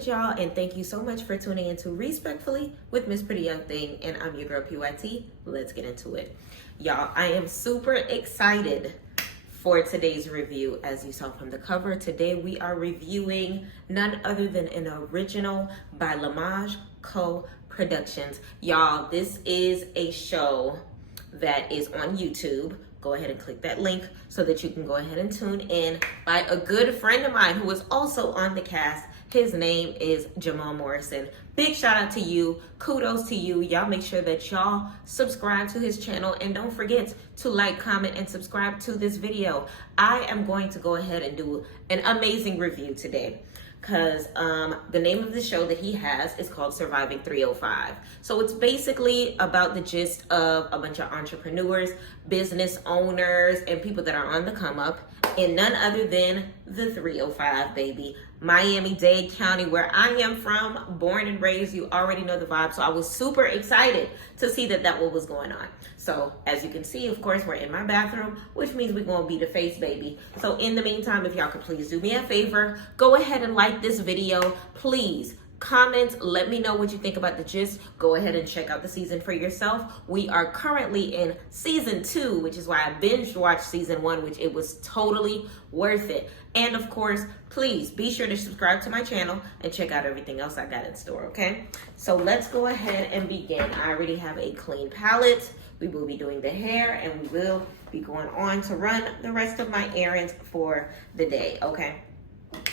good, y'all, and thank you so much for tuning into Respectfully with Miss Pretty Young Thing, and I'm your girl PYT. Let's get into it. Y'all, I am super excited for today's review. As you saw from the cover, today we are reviewing none other than an original by Lamage Co-Productions. Y'all, this is a show that is on YouTube. Go ahead and click that link so that you can go ahead and tune in by a good friend of mine who is also on the cast. His name is Jamal Morrison. Big shout out to you. Kudos to you. Y'all make sure that y'all subscribe to his channel and don't forget to like, comment, and subscribe to this video. I am going to go ahead and do an amazing review today, because the name of the show that he has is called Surviving 305. So it's basically about the gist of a bunch of entrepreneurs, business owners, and people that are on the come up in none other than the 305, baby. Miami-Dade County, where I am from, born and raised. You already know the vibe. So I was super excited to see that what was going on. So as you can see, of course, we're in my bathroom, which means we're going to be the face, baby. So in the meantime, if y'all could please do me a favor, go ahead and like this video. Please comment, let me know what you think about the gist. Go ahead and check out the season for yourself. We are currently in season 2, which is why I binge watched season 1, which it was totally worth it. And of course, please be sure to subscribe to my channel and check out everything else I got in store, okay? So let's go ahead and begin. I already have a clean palette. We will be doing the hair, and we will be going on to run the rest of my errands for the day, okay?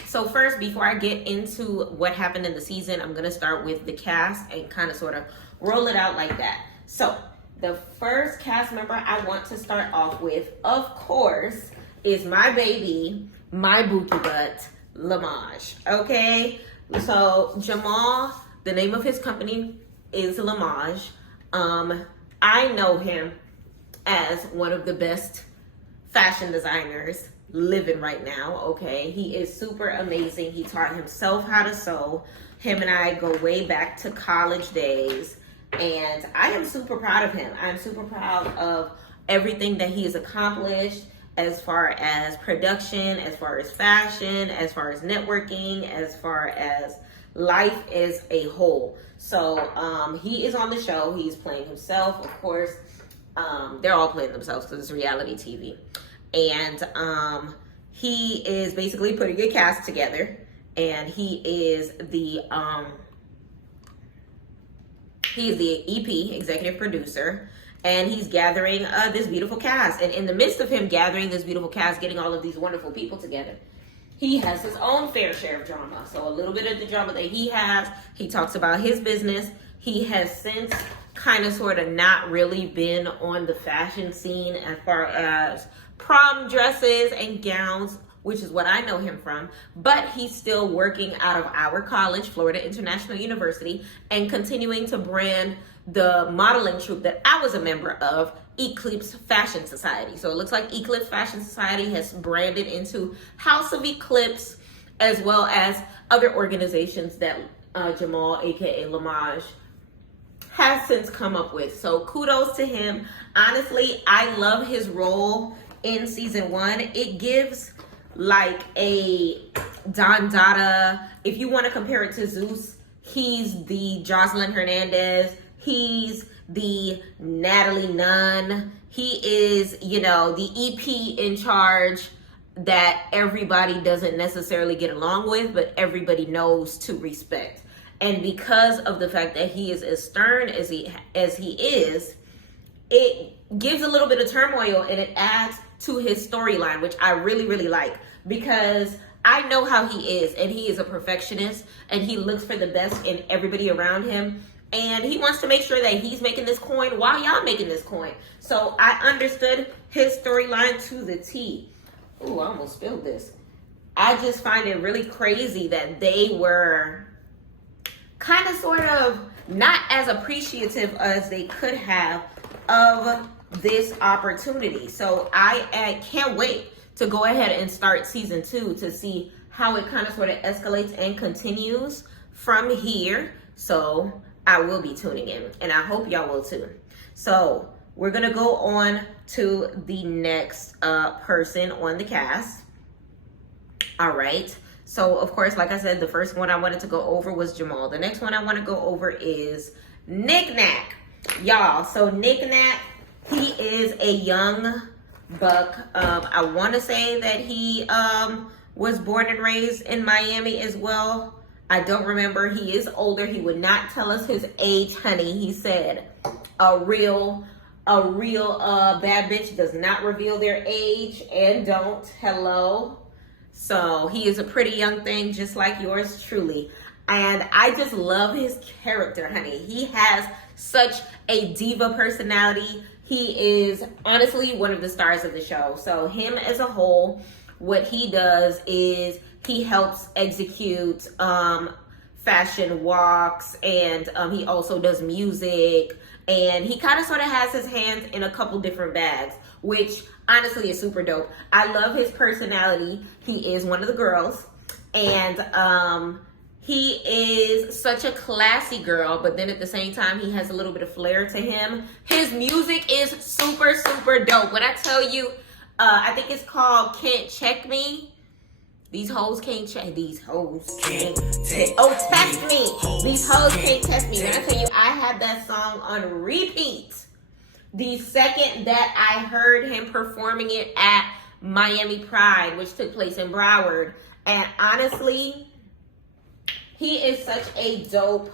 So first, before I get into what happened in the season, I'm gonna start with the cast and kind of sort of roll it out like that. So the first cast member I want to start off with, of course, is my baby, my bookie butt, Lamage, okay? So Jamal, the name of his company is Lamage. I know him as one of the best fashion designers living right now, okay? He is super amazing. He taught himself how to sew. Him and I go way back to college days, and I am super proud of him. I'm super proud of everything that he has accomplished as far as production, as far as fashion, as far as networking, as far as life as a whole. So he is on the show. He's playing himself, of course. They're all playing themselves because it's reality TV. And he is basically putting a cast together, and he is the EP, executive producer, and he's gathering this beautiful cast. And in the midst of him gathering this beautiful cast, getting all of these wonderful people together, he has his own fair share of drama. So a little bit of the drama that he has, he talks about his business. He has since kind of sort of not really been on the fashion scene as far as prom dresses and gowns, which is what I know him from, but he's still working out of our college, Florida International University, and continuing to brand the modeling troupe that I was a member of, Eclipse Fashion Society. So it looks like Eclipse Fashion Society has branded into House of Eclipse, as well as other organizations that Jamal, aka Lamage, has since come up with. So kudos to him. Honestly, I love his role in season 1. It gives like a Don Dada. If you want to compare it to Zeus, he's the Jocelyn Hernandez. He's the Natalie Nunn. He is, you know, the EP in charge that everybody doesn't necessarily get along with, but everybody knows to respect. And because of the fact that he is as stern as he is, it gives a little bit of turmoil, and it adds to his storyline, which I really, really like, because I know how he is, and he is a perfectionist, and he looks for the best in everybody around him, and he wants to make sure that he's making this coin while y'all making this coin. So I understood his storyline to the T. Ooh, I almost spilled this. I just find it really crazy that they were kind of sort of not as appreciative as they could have of this opportunity. So I can't wait to go ahead and start season 2 to see how it kind of sort of escalates and continues from here. So I will be tuning in, and I hope y'all will too. So we're gonna go on to the next person on the cast. All right. So, of course, like I said, the first one I wanted to go over was Jamal. The next one I want to go over is Knick Knack. Y'all, so Knick Knack, he is a young buck. I want to say that he was born and raised in Miami as well. I don't remember. He is older. He would not tell us his age, honey. He said a real bad bitch does not reveal their age, and don't. Hello. So he is a pretty young thing, just like yours truly. And I just love his character, honey. He has such a diva personality. He is honestly one of the stars of the show. So him as a whole, what he does is he helps execute fashion walks, and he also does music, and he kind of sort of has his hands in a couple different bags, which honestly is super dope. I love his personality. He is one of the girls, and he is such a classy girl, but then at the same time, he has a little bit of flair to him. His music is super, super dope. When I tell you, I think it's called Can't Check Me. These hoes can't check. These hoes can't test. Oh, test me. These hoes can't test me. When I tell you, I had that song on repeat the second that I heard him performing it at Miami Pride, which took place in Broward. And honestly, he is such a dope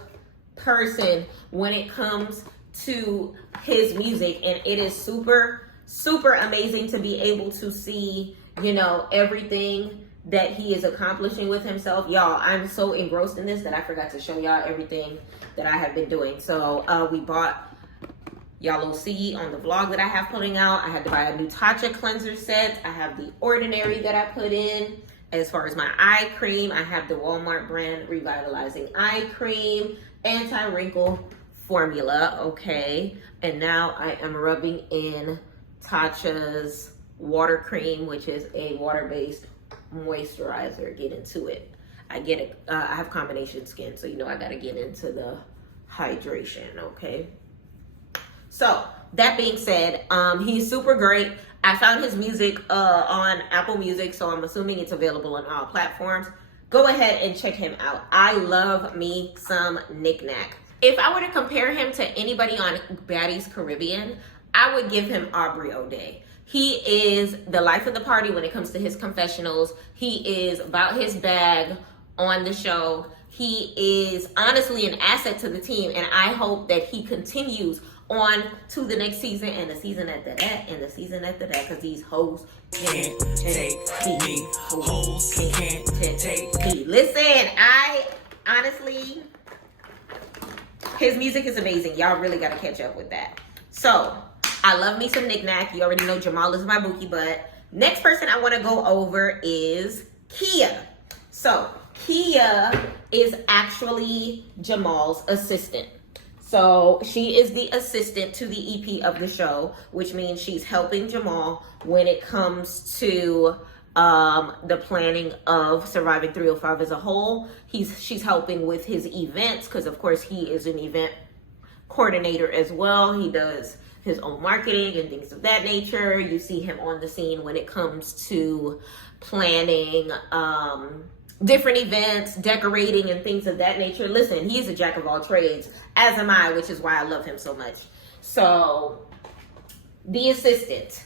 person when it comes to his music. And it is super, super amazing to be able to see, you know, everything that he is accomplishing with himself. Y'all, I'm so engrossed in this that I forgot to show y'all everything that I have been doing. So we bought, y'all will see on the vlog that I have putting out, I had to buy a new Tatcha cleanser set. I have the Ordinary that I put in. As far as my eye cream, I have the Walmart brand Revitalizing Eye Cream, anti-wrinkle formula, okay? And now I am rubbing in Tatcha's water cream, which is a water-based moisturizer. Get into it. I have combination skin, so you know I gotta get into the hydration, okay? So that being said, he's super great. I found his music on Apple Music, so I'm assuming it's available on all platforms. Go ahead and check him out. I love me some Knick Knack. If I were to compare him to anybody on Baddies Caribbean, I would give him Aubrey O'Day. He is the life of the party when it comes to his confessionals. He is about his bag on the show. He is honestly an asset to the team, and I hope that he continues on to the next season and the season after that and the season after that, because these hoes can't take me. Hoes can't take me. Listen, I honestly, his music is amazing. Y'all really got to catch up with that. So I love me some Knick Knack. You already know Jamal is my bookie butt. Next person I want to go over is Kia. So Kia is actually Jamal's assistant. So she is the assistant to the EP of the show, which means she's helping Jamal when it comes to the planning of Surviving 305 as a whole. She's helping with his events, because of course he is an event coordinator as well. He does his own marketing and things of that nature. You see him on the scene when it comes to planning different events, decorating, and things of that nature. Listen, he's a jack of all trades, as am I, which is why I love him so much. So, the assistant.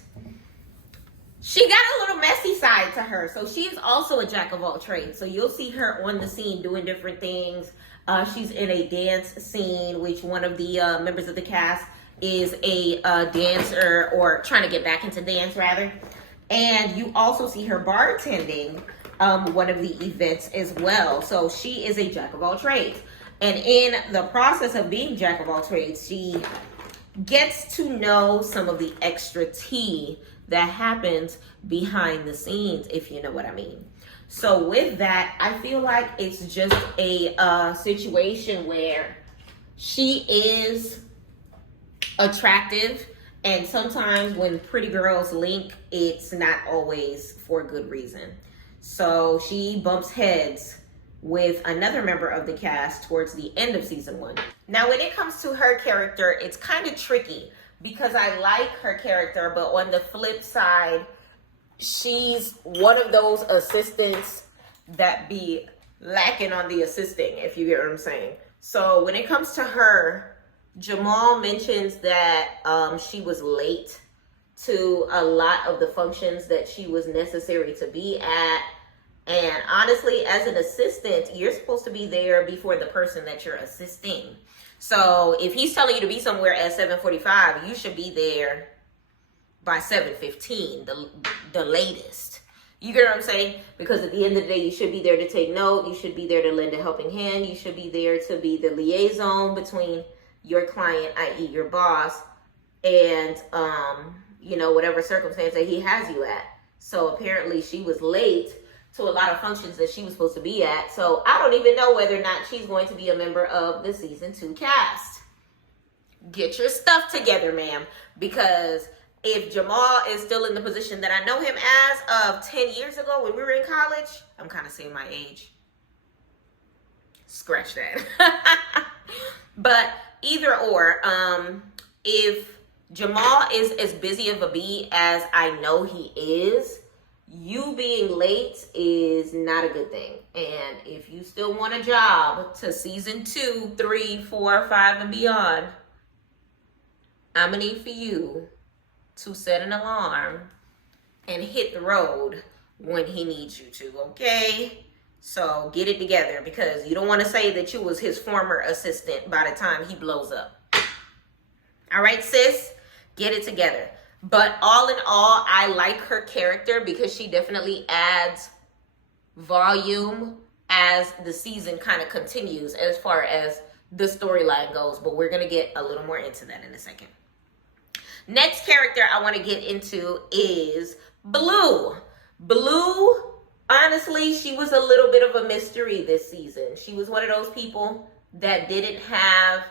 She got a little messy side to her. So, she's also a jack of all trades. So, you'll see her on the scene doing different things. She's in a dance scene, which one of the members of the cast is a dancer, or trying to get back into dance, rather. And you also see her bartending one of the events as well. So she is a jack of all trades. And in the process of being jack of all trades, she gets to know some of the extra tea that happens behind the scenes, if you know what I mean. So with that, I feel like it's just a situation where she is attractive, and sometimes when pretty girls link, it's not always for good reason. So she bumps heads with another member of the cast towards the end of season 1. Now, when it comes to her character, it's kind of tricky because I like her character, but on the flip side, she's one of those assistants that be lacking on the assisting, if you get what I'm saying. So when it comes to her, Jamal mentions that she was late to a lot of the functions that she was necessary to be at. And honestly, as an assistant, you're supposed to be there before the person that you're assisting. So if he's telling you to be somewhere at 7:45, you should be there by 7:15, the latest. You get what I'm saying? Because at the end of the day, you should be there to take note. You should be there to lend a helping hand. You should be there to be the liaison between your client, i.e. your boss, and, whatever circumstance that he has you at. So apparently she was late to a lot of functions that she was supposed to be at. So I don't even know whether or not she's going to be a member of the season 2 cast. Get your stuff together, ma'am, because if Jamal is still in the position that I know him as of 10 years ago when we were in college, I'm kind of saying my age. Scratch that. But either or, if Jamal is as busy of a bee as I know he is, you being late is not a good thing. And if you still want a job to season 2, 3, 4, 5, and beyond, I'm gonna need for you to set an alarm and hit the road when he needs you to, okay? So get it together, because you don't want to say that you was his former assistant by the time he blows up. All right, sis? Get it together. But all in all, I like her character because she definitely adds volume as the season kind of continues as far as the storyline goes. But we're going to get a little more into that in a second. Next character I want to get into is Blue. Blue, honestly, she was a little bit of a mystery this season. She was one of those people that didn't have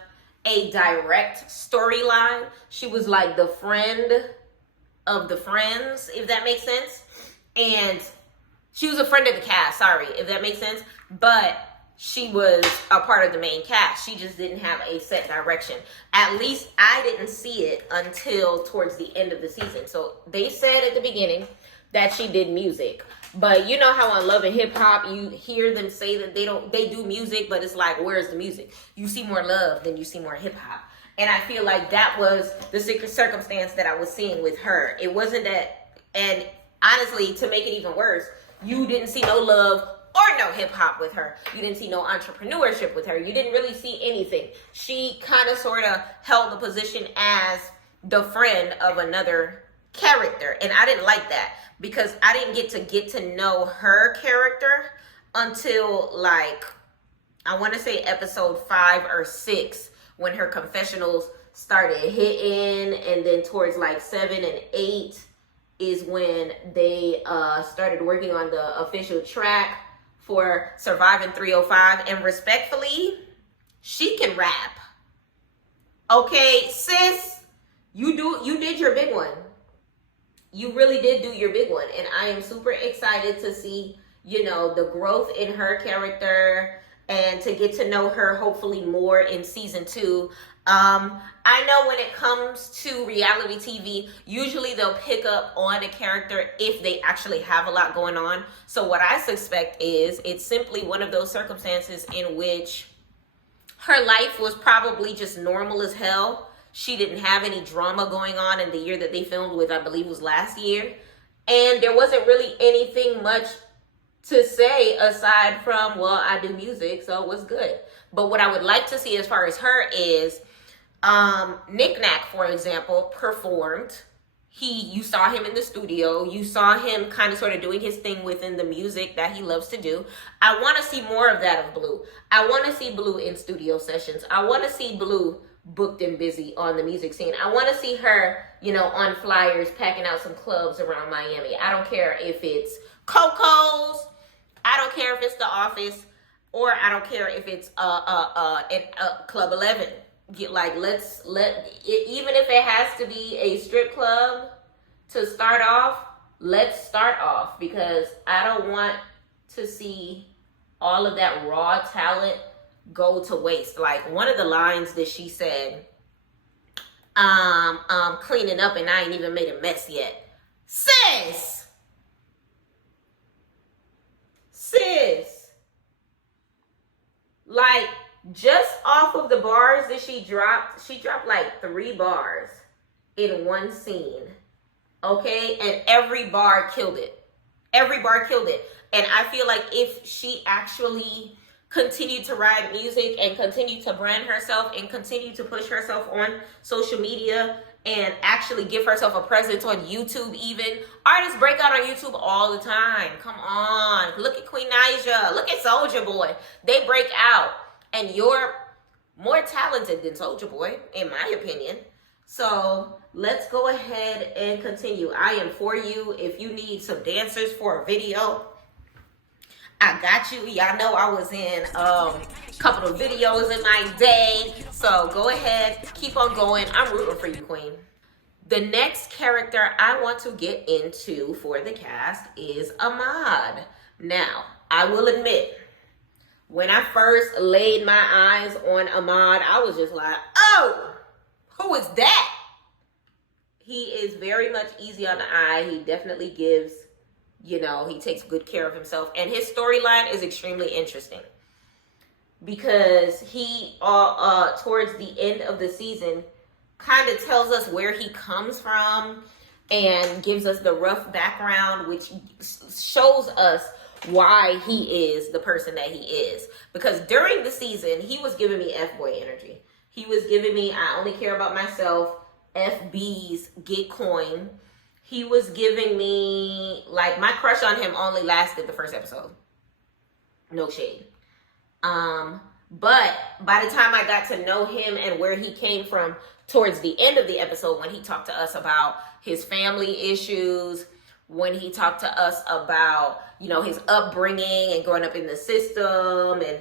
a direct storyline. She was like the friend of the friends, if that makes sense. And she was a friend of the cast, sorry, if that makes sense. But she was a part of the main cast. She just didn't have a set direction. At least I didn't see it until towards the end of the season. So they said at the beginning that she did music. But you know how on Love and Hip Hop, you hear them say that they do music, but it's like, where's the music? You see more love than you see more hip hop. And I feel like that was the circumstance that I was seeing with her. It wasn't that, and honestly, to make it even worse, you didn't see no love or no hip hop with her. You didn't see no entrepreneurship with her. You didn't really see anything. She kind of sort of held the position as the friend of another character. And I didn't like that because I didn't get to know her character until like, I want to say episode 5 or 6, when her confessionals started hitting, and then towards like 7 and 8 is when they started working on the official track for Surviving 305. And respectfully, she can rap. Okay, sis, you did your big one. You really did do your big one. And I am super excited to see, the growth in her character and to get to know her hopefully more in season 2. I know when it comes to reality TV, usually they'll pick up on a character if they actually have a lot going on. So what I suspect is it's simply one of those circumstances in which her life was probably just normal as hell. She didn't have any drama going on in the year that they filmed with, I believe was last year. And there wasn't really anything much to say aside from, well, I do music, so it was good. But what I would like to see as far as her is Nick Nack, for example, performed. You saw him in the studio. You saw him kind of sort of doing his thing within the music that he loves to do. I want to see more of that of Blue. I want to see Blue in studio sessions. I want to see Blue booked and busy on the music scene. I want to see her, on flyers, packing out some clubs around Miami. I don't care if it's Coco's. I don't care if it's The Office, or I don't care if it's Club 11. Even if it has to be a strip club to start off, let's start off, because I don't want to see all of that raw talent go to waste. Like one of the lines that she said, cleaning up and I ain't even made a mess yet. sis, like, just off of the bars that she dropped like 3 bars in one scene. Okay? And every bar killed it. Every bar killed it. And I feel like if she actually continued to write music and continue to brand herself and continue to push herself on social media and actually give herself a presence on YouTube even. Artists break out on YouTube all the time. Come on. Look at Queen Naija. Look at Soulja Boy. They break out. And you're more talented than Soulja Boy, in my opinion. So let's go ahead and continue. I am for you. If you need some dancers for a video, I got you. Y'all know I was in a couple of videos in my day. So go ahead, keep on going. I'm rooting for you, Queen. The next character I want to get into for the cast is Ahmad. Now, I will admit, when I first laid my eyes on Ahmad, I was just like, oh, who is that? He is very much easy on the eye. He definitely gives, he takes good care of himself. And his storyline is extremely interesting because he, towards the end of the season, kind of tells us where he comes from and gives us the rough background, which shows us why he is the person that he is. Because during the season, he was giving me F-boy energy. He was giving me, I only care about myself, FBs, get coin. He was giving me, like, my crush on him only lasted the first episode. No shade. But by the time I got to know him and where he came from towards the end of the episode, when he talked to us about his family issues, when he talked to us about, his upbringing and growing up in the system and,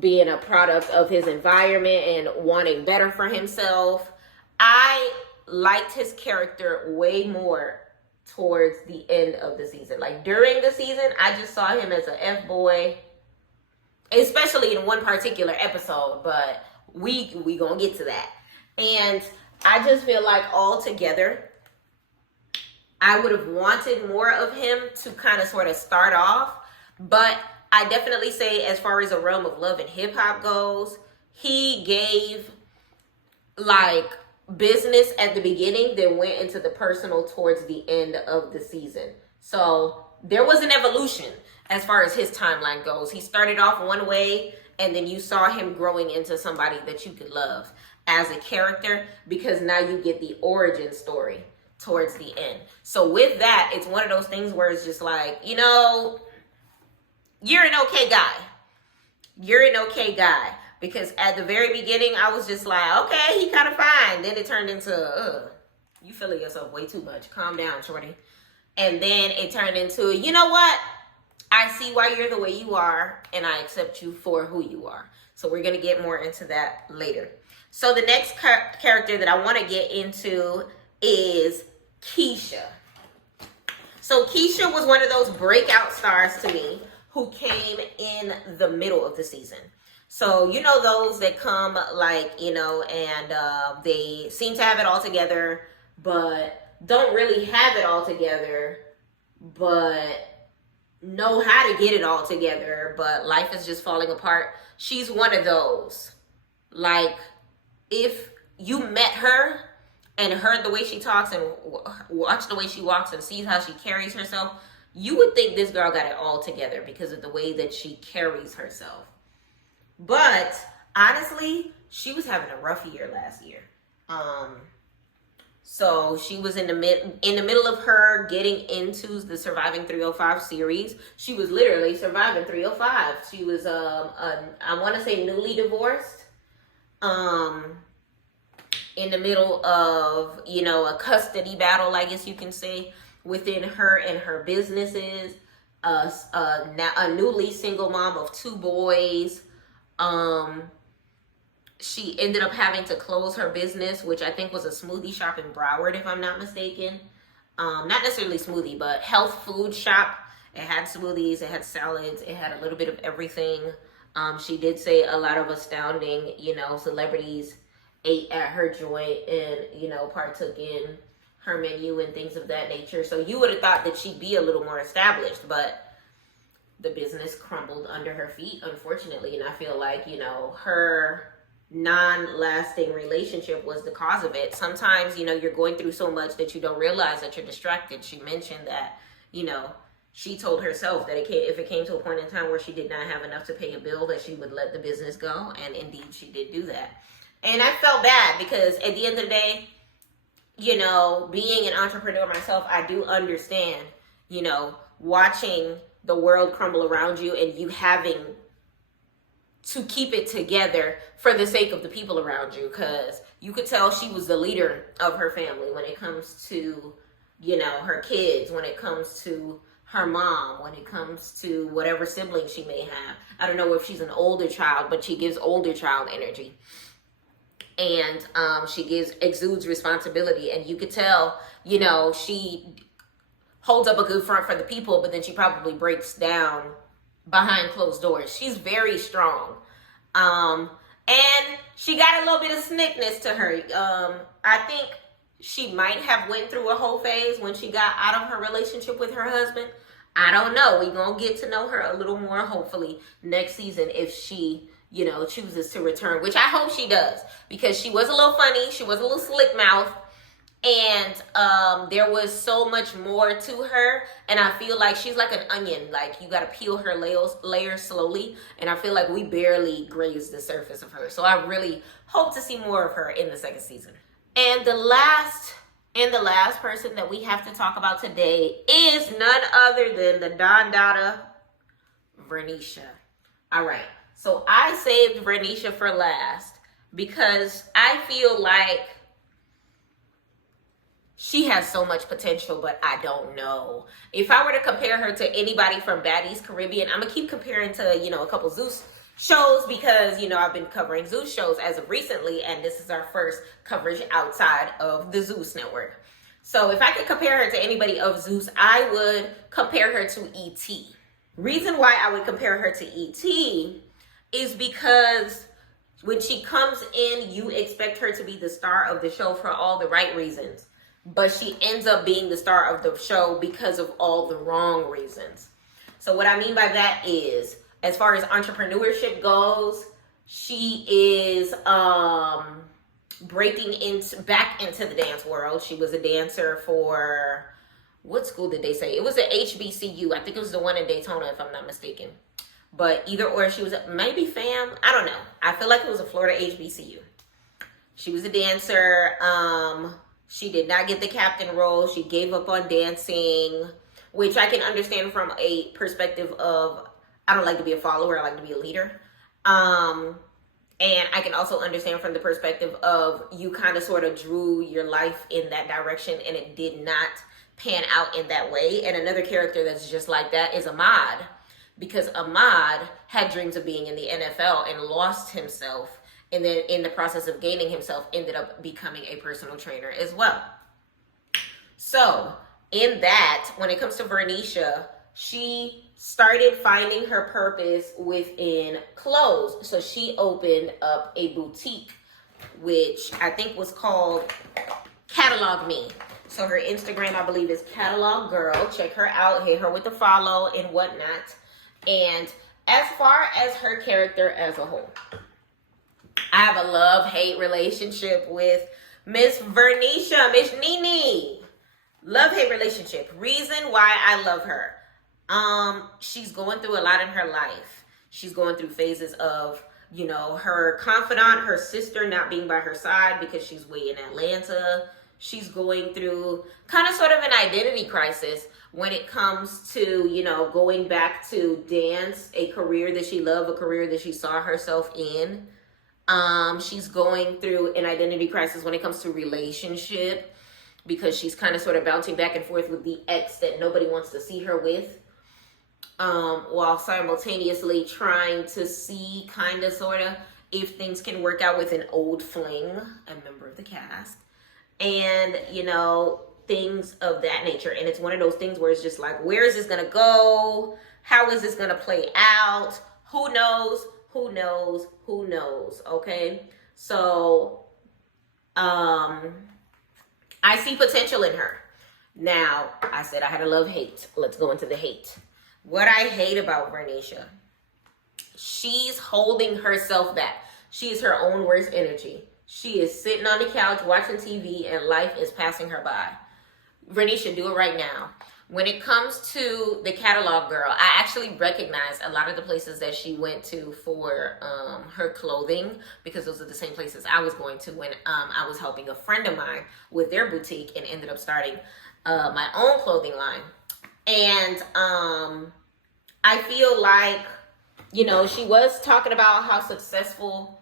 being a product of his environment and wanting better for himself, I liked his character way more towards the end of the season. Like, during the season, I just saw him as an F-boy, especially in one particular episode, but we gonna get to that. And I just feel like altogether, I would have wanted more of him to kind of sort of start off. But I definitely say, as far as the realm of love and hip hop goes, he gave like business at the beginning, then went into the personal towards the end of the season. So there was an evolution as far as his timeline goes. He started off one way, and then you saw him growing into somebody that you could love as a character, because now you get the origin story towards the end. So with that, it's one of those things where it's just like, you're an okay guy. You're an okay guy. Because at the very beginning, I was just like, okay, he kind of fine. Then it turned into, you feeling yourself way too much. Calm down, shorty. And then it turned into, you know what? I see why you're the way you are, and I accept you for who you are. So we're going to get more into that later. So the next character that I want to get into is Keisha. So Keisha was one of those breakout stars to me who came in the middle of the season. So, those that come like, and they seem to have it all together, but don't really have it all together, but know how to get it all together, but life is just falling apart. She's one of those. Like, if you met her and heard the way she talks and watched the way she walks and sees how she carries herself, you would think this girl got it all together because of the way that she carries herself. But honestly, she was having a rough year last year. So she was in the middle of her getting into the Surviving 305 series. She was literally surviving 305. She was I want to say newly divorced. In the middle of, a custody battle, I guess you can say, within her and her businesses. A newly single mom of 2 boys. She ended up having to close her business, which I think was a smoothie shop in Broward, if I'm not mistaken. Not necessarily smoothie, but health food shop. It had smoothies, it had salads, it had a little bit of everything. She did say a lot of astounding, celebrities ate at her joint and, partook in her menu and things of that nature. So you would have thought that she'd be a little more established, but the business crumbled under her feet, unfortunately. And I feel like, you know, her non-lasting relationship was the cause of it. Sometimes, you know, you're going through so much that you don't realize that you're distracted. She mentioned that, you know, she told herself that if it came to a point in time where she did not have enough to pay a bill, that she would let the business go. And indeed, she did do that. And I felt bad because at the end of the day, you know, being an entrepreneur myself, I do understand, you know, watching the world crumble around you and you having to keep it together for the sake of the people around you. Because you could tell she was the leader of her family when it comes to, you know, her kids, when it comes to her mom, when it comes to whatever sibling she may have. I don't know if she's an older child, but she gives older child energy. And she exudes responsibility. And you could tell, you know, she holds up a good front for the people, but then she probably breaks down behind closed doors. She's very strong. And she got a little bit of snickness to her. I think she might have went through a whole phase when she got out of her relationship with her husband. I don't know. We're going to get to know her a little more, hopefully, next season if she, you know, chooses to return, which I hope she does, because she was a little funny. She was a little slick mouth. And there was so much more to her. And I feel like she's like an onion. Like, you got to peel her layers slowly. And I feel like we barely grazed the surface of her. So I really hope to see more of her in the second season. And the last person that we have to talk about today is none other than the Don Dada, Vernisha. All right. So I saved Vernisha for last because I feel like she has so much potential, but I don't know. If I were to compare her to anybody from Baddies Caribbean, I'm going to keep comparing to, you know, a couple Zeus shows because, you know, I've been covering Zeus shows as of recently, and this is our first coverage outside of the Zeus network. So if I could compare her to anybody of Zeus, I would compare her to E.T. Reason why I would compare her to E.T. is because when she comes in, you expect her to be the star of the show for all the right reasons. But she ends up being the star of the show because of all the wrong reasons. So what I mean by that is, as far as entrepreneurship goes, she is breaking back into the dance world. She was a dancer for, what school did they say? It was at HBCU. I think it was the one in Daytona, if I'm not mistaken. But either or, she was maybe FAM. I don't know. I feel like it was a Florida HBCU. She was a dancer. She did not get the captain role. She gave up on dancing, which I can understand from a perspective of, I don't like to be a follower. I like to be a leader. And I can also understand from the perspective of you kind of sort of drew your life in that direction and it did not pan out in that way. And another character that's just like that is Ahmad, because Ahmad had dreams of being in the NFL and lost himself. And then in the process of gaining himself, ended up becoming a personal trainer as well. So in that, when it comes to Vernisha, she started finding her purpose within clothes. So she opened up a boutique, which I think was called Catalog Me. So her Instagram, I believe, is Catalog Girl. Check her out. Hit her with the follow and whatnot. And as far as her character as a whole, I have a love-hate relationship with Miss Vernisha, Miss Nene. Love-hate relationship. Reason why I love her. She's going through a lot in her life. She's going through phases of, you know, her confidant, her sister not being by her side because she's way in Atlanta. She's going through kind of sort of an identity crisis when it comes to, you know, going back to dance, a career that she loved, a career that she saw herself in. She's going through an identity crisis when it comes to relationship because she's kind of sort of bouncing back and forth with the ex that nobody wants to see her with, while simultaneously trying to see kind of sort of if things can work out with an old fling, a member of the cast, and, you know, things of that nature. And it's one of those things where it's just like, where is this going to go? How is this going to play out? Who knows? Who knows? Who knows? Okay. So, I see potential in her. Now, I said I had a love-hate. Let's go into the hate. What I hate about Vernisha, she's holding herself back. She is her own worst energy. She is sitting on the couch watching TV and life is passing her by. Vernisha, do it right now. When it comes to the catalog girl, I actually recognize a lot of the places that she went to for her clothing, because those are the same places I was going to when I was helping a friend of mine with their boutique and ended up starting my own clothing line. And I feel like, you know, she was talking about how successful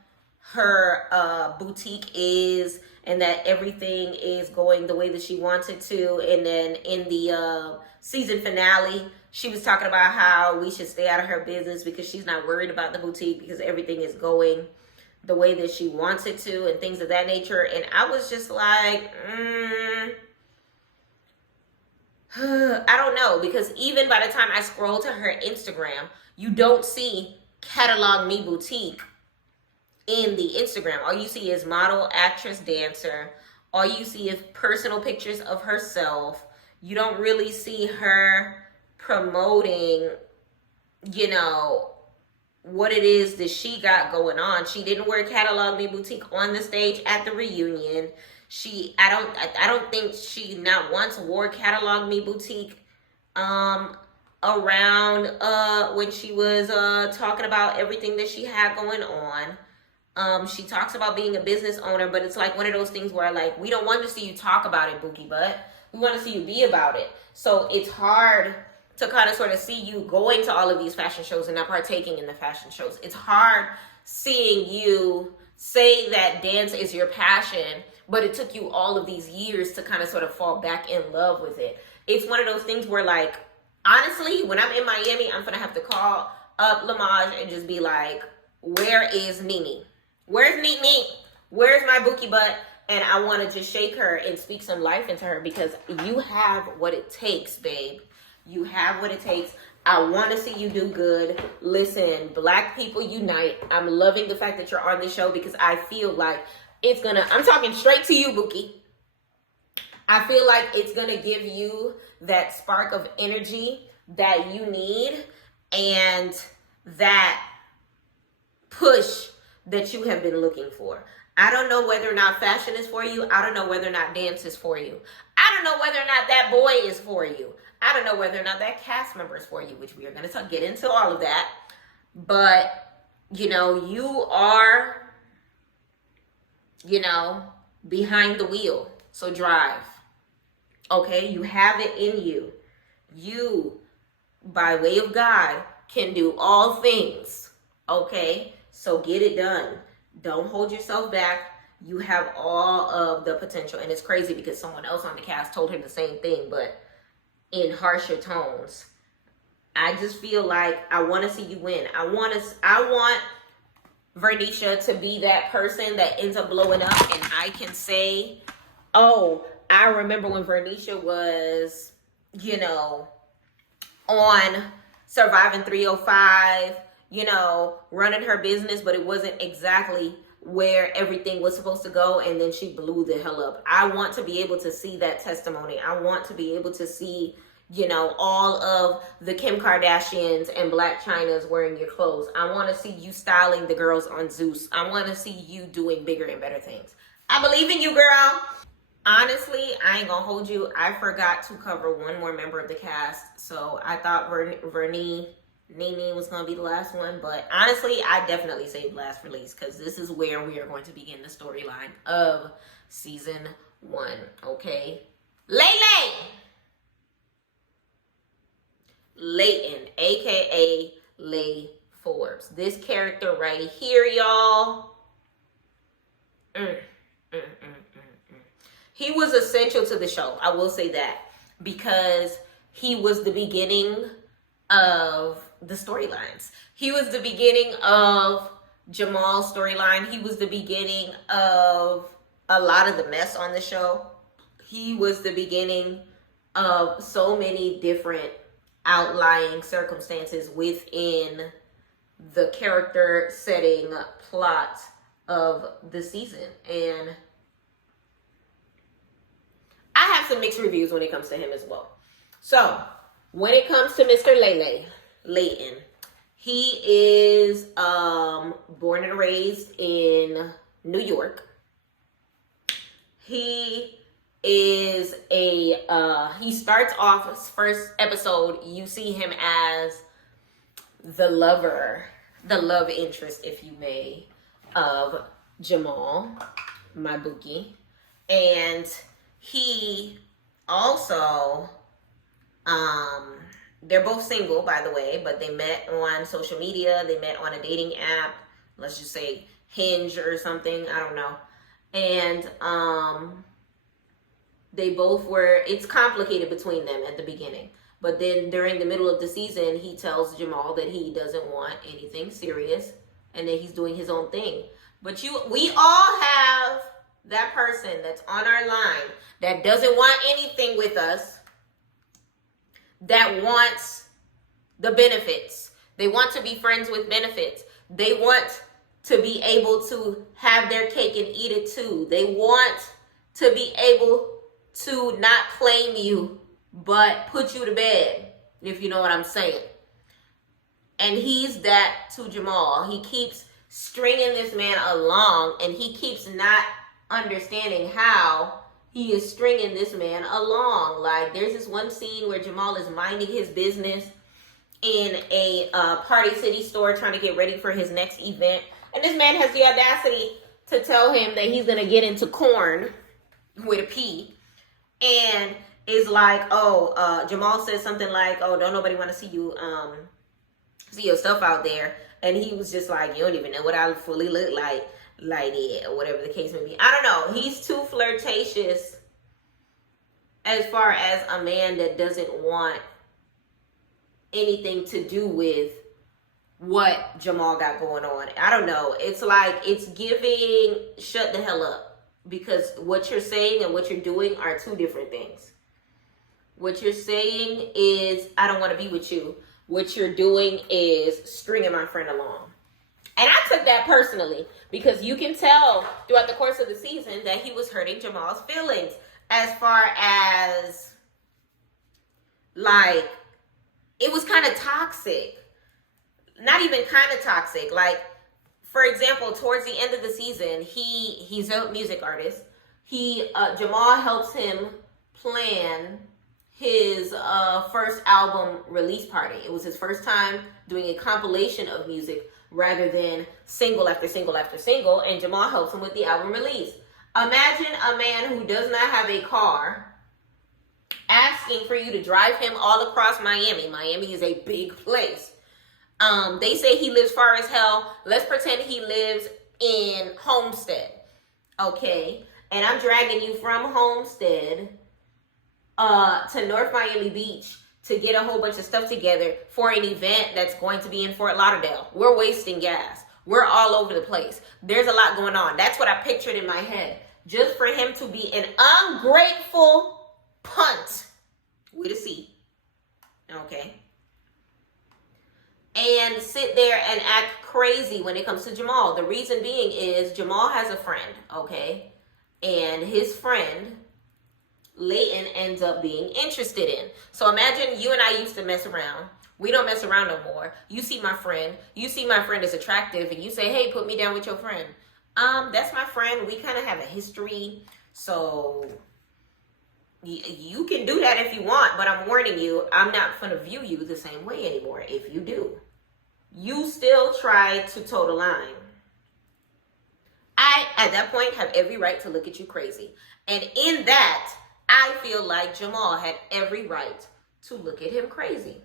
her boutique is and that everything is going the way that she wanted to. And then in the season finale, she was talking about how we should stay out of her business because she's not worried about the boutique because everything is going the way that she wants it to and things of that nature. And I was just like, I don't know, because even by the time I scroll to her Instagram, you don't see Catalog Me Boutique in the Instagram. All you see is model, actress, dancer. All you see is personal pictures of herself. You don't really see her promoting, you know, what it is that she got going on. She didn't wear Catalog Me Boutique on the stage at the reunion. I don't think she not once wore Catalog Me Boutique around when she was talking about everything that she had going on. She talks about being a business owner, but it's like one of those things where, like, we don't want to see you talk about it, Bookie Butt. We want to see you be about it. So it's hard to kind of sort of see you going to all of these fashion shows and not partaking in the fashion shows. It's hard seeing you say that dance is your passion, but it took you all of these years to kind of sort of fall back in love with it. It's one of those things where, like, honestly, when I'm in Miami, I'm going to have to call up Lamaj and just be like, where is Nene? Where's Nene? Where's my Bookie Butt? And I want to just shake her and speak some life into her because you have what it takes, babe. You have what it takes. I want to see you do good. Listen, Black people unite. I'm loving the fact that you're on this show because I feel like it's going to, I'm talking straight to you, Bookie. I feel like it's going to give you that spark of energy that you need and that push that you have been looking for. I don't know whether or not fashion is for you. I don't know whether or not dance is for you. I don't know whether or not that boy is for you. I don't know whether or not that cast member is for you, which we are going to get into all of that. But, you know, you are, you know, behind the wheel. So drive. Okay? You have it in you. You, by way of God, can do all things. Okay? So get it done. Don't hold yourself back. You have all of the potential. And it's crazy because someone else on the cast told her the same thing, but in harsher tones. I just feel like I want to see you win. I want Vernisha to be that person that ends up blowing up and I can say, oh, I remember when Vernisha was, you know, on Surviving 305, you know, running her business, but it wasn't exactly where everything was supposed to go, and then she blew the hell up. I want to be able to see that testimony. I want to be able to see, you know, all of the Kim Kardashians and Blac Chynas wearing your clothes. I want to see you styling the girls on Zeus. I want to see you doing bigger and better things. I believe in you, girl. Honestly, I ain't gonna hold you. I forgot to cover one more member of the cast, so I thought Nene was going to be the last one, but honestly, I definitely saved last for least because this is where we are going to begin the storyline of season 1, okay? Layton, aka Lay Forbes. This character right here, y'all. He was essential to the show, I will say that, because he was the beginning of the storylines. He was the beginning of Jamal's storyline. He was the beginning of a lot of the mess on the show. He was the beginning of so many different outlying circumstances within the character setting plot of the season. And I have some mixed reviews when it comes to him as well. So When it comes to Mr. Layton, he is born and raised in New York. He is he starts off his first episode, you see him as the love interest, if you may, of Jamal, my bookie. And he also, they're both single, by the way, but they met on social media. They met on a dating app. Let's just say Hinge or something. I don't know. And they both were, it's complicated between them at the beginning. But then during the middle of the season, he tells Jamal that he doesn't want anything serious and that he's doing his own thing. But we all have that person that's on our line that doesn't want anything with us, that wants the benefits. They want to be friends with benefits. They want to be able to have their cake and eat it too. They want to be able to not claim you, but put you to bed, if you know what I'm saying. And he's that to Jamal. He keeps stringing this man along, and he keeps not understanding how he is stringing this man along. Like, there's this one scene where Jamal is minding his business in a Party City store trying to get ready for his next event. And this man has the audacity to tell him that he's going to get into corn with a P. And is like, Jamal says something like, oh, don't nobody want to see you, see your stuff out there. And he was just like, you don't even know what I fully look like it, or whatever the case may be. I don't know. He's too flirtatious as far as a man that doesn't want anything to do with what Jamal got going on. I don't know. It's like, it's giving shut the hell up. Because what you're saying and what you're doing are two different things. What you're saying is, I don't want to be with you. What you're doing is stringing my friend along. And I took that personally, because you can tell throughout the course of the season that he was hurting Jamal's feelings, as far as, like, it was kind of toxic. Not even kind of toxic. Like, for example, towards the end of the season, he's a music artist. Jamal helps him plan his first album release party. It was his first time doing a compilation of music rather than single after single after single, and Jamal helps him with the album release. Imagine a man who does not have a car asking for you to drive him all across Miami. Miami is a big place. They say he lives far as hell. Let's pretend he lives in Homestead. Okay. And I'm dragging you from Homestead to North Miami Beach to get a whole bunch of stuff together for an event that's going to be in Fort Lauderdale. We're wasting gas. We're all over the place. There's a lot going on. That's what I pictured in my head. Just for him to be an ungrateful punt with a C. Okay. And sit there and act crazy when it comes to Jamal. The reason being is Jamal has a friend, okay? And his friend, Layton, ends up being interested in. So imagine you and I used to mess around. We don't mess around no more. You see my friend. You see my friend is attractive, and you say, hey, put me down with your friend. That's my friend. We kind of have a history. So you can do that if you want, but I'm warning you, I'm not going to view you the same way anymore if you do. You still try to toe the line. I, at that point, have every right to look at you crazy. And in that, I feel like Jamal had every right to look at him crazy.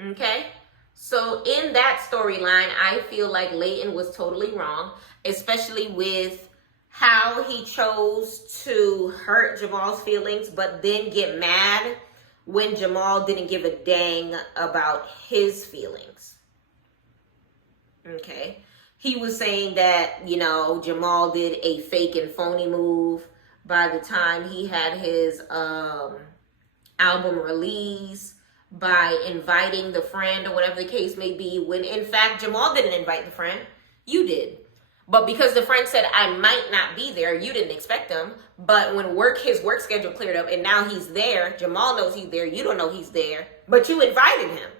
Okay? So in that storyline, I feel like Layton was totally wrong, especially with how he chose to hurt Jamal's feelings, but then get mad when Jamal didn't give a dang about his feelings. Okay. He was saying that, you know, Jamal did a fake and phony move by the time he had his album release, by inviting the friend or whatever the case may be, when in fact Jamal didn't invite the friend. You did. But because the friend said, I might not be there, you didn't expect him. But when his work schedule cleared up and now he's there, Jamal knows he's there, you don't know he's there, but you invited him.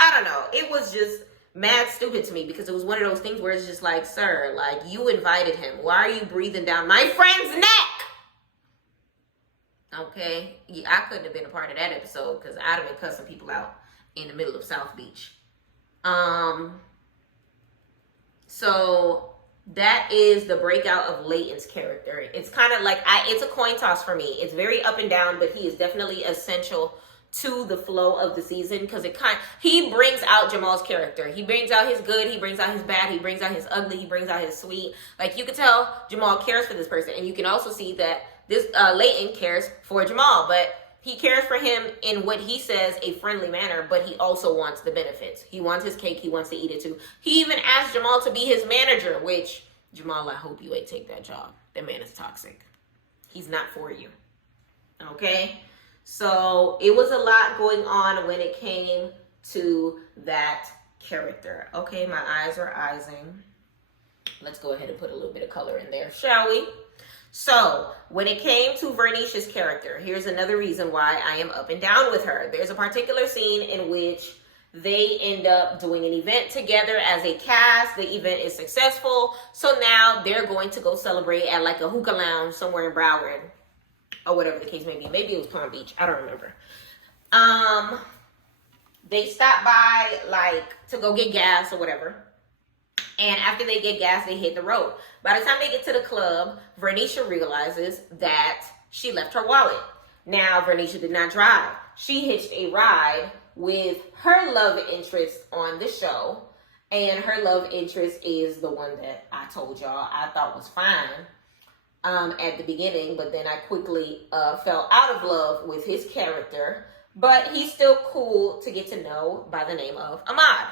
I don't know. It was just mad stupid to me because it was one of those things where it's just like, sir, like, you invited him. Why are you breathing down my friend's neck? Okay? Yeah, I couldn't have been a part of that episode because I'd have been cussing people out in the middle of South Beach. So that is the breakout of Layton's character. It's kind of like, it's a coin toss for me. It's very up and down, but he is definitely essential to the flow of the season because he brings out Jamal's character. He brings out his good, he brings out his bad, he brings out his ugly, he brings out his sweet. Like, you can tell Jamal cares for this person, and you can also see that this Layton cares for Jamal, but he cares for him in what he says a friendly manner, but he also wants the benefits. He wants his cake, he wants to eat it too. He even asked Jamal to be his manager, which, Jamal, I hope you ain't take that job. That man is toxic. He's not for you. Okay? So it was a lot going on when it came to that character. Okay, my eyes are eyesing. Let's go ahead and put a little bit of color in there, shall we? So when it came to Vernisha's character, here's another reason why I am up and down with her. There's a particular scene in which they end up doing an event together as a cast. The event is successful. So now they're going to go celebrate at like a hookah lounge somewhere in Broward, or whatever the case may be. Maybe it was Palm Beach. I don't remember. They stopped by, like, to go get gas or whatever. And after they get gas, they hit the road. By the time they get to the club, Vernisha realizes that she left her wallet. Now, Vernisha did not drive. She hitched a ride with her love interest on the show. And her love interest is the one that I told y'all I thought was fine at the beginning, but then I quickly fell out of love with his character, but he's still cool to get to know by the name of Ahmad.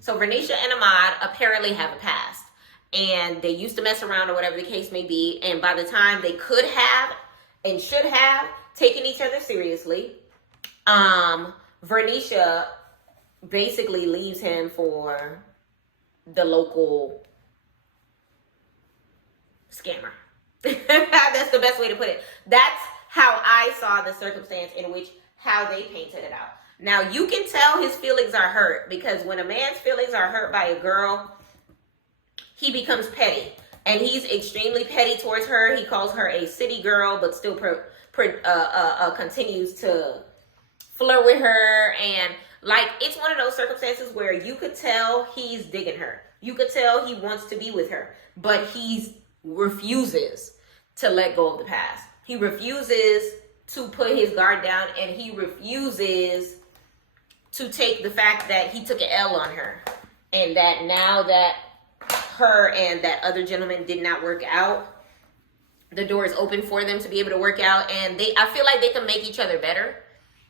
So Vernisha and Ahmad apparently have a past, and they used to mess around or whatever the case may be, and by the time they could have and should have taken each other seriously, Vernisha basically leaves him for the local scammer. That's the best way to put it. That's how I saw the circumstance in which how they painted it out. Now, you can tell his feelings are hurt because when a man's feelings are hurt by a girl, he becomes petty. And he's extremely petty towards her. He calls her a city girl, but still continues to flirt with her. And, like, it's one of those circumstances where you could tell he's digging her. You could tell he wants to be with her, but he refuses to let go of the past. He refuses to put his guard down, and he refuses to take the fact that he took an L on her, and that now that her and that other gentleman did not work out, the door is open for them to be able to work out, and I feel like they can make each other better,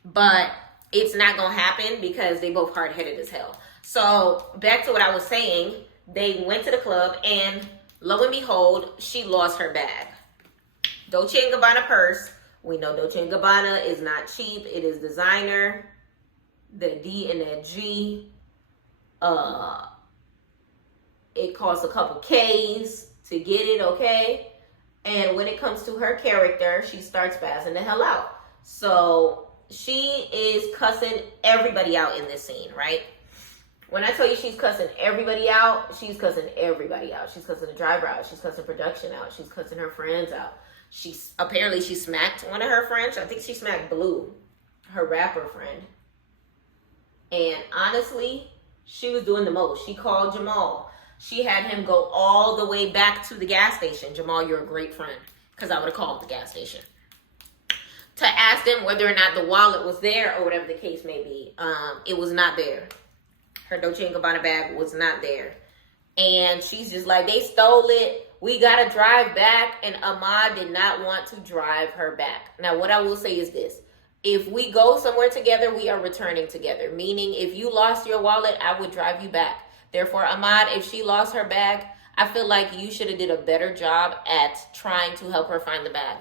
but it's not gonna happen because they both hard-headed as hell. So back to what I was saying, they went to the club, and lo and behold, she lost her bag. Dolce & Gabbana purse. We know Dolce & Gabbana is not cheap. It is designer. The D and that G. It costs a couple K's to get it, okay? And when it comes to her character, she starts spazzing the hell out. So she is cussing everybody out in this scene, right? When I tell you she's cussing everybody out, she's cussing everybody out. She's cussing the driver out. She's cussing production out. She's cussing her friends out. She smacked one of her friends. I think she smacked Blue, her rapper friend. And honestly, she was doing the most. She called Jamal. She had him go all the way back to the gas station. Jamal, you're a great friend. Because I would have called the gas station to ask them whether or not the wallet was there or whatever the case may be. It was not there. Her Dolce & Gabbana bag was not there. And she's just like, they stole it. We got to drive back. And Ahmad did not want to drive her back. Now, what I will say is this. If we go somewhere together, we are returning together. Meaning, if you lost your wallet, I would drive you back. Therefore, Ahmad, if she lost her bag, I feel like you should have did a better job at trying to help her find the bag.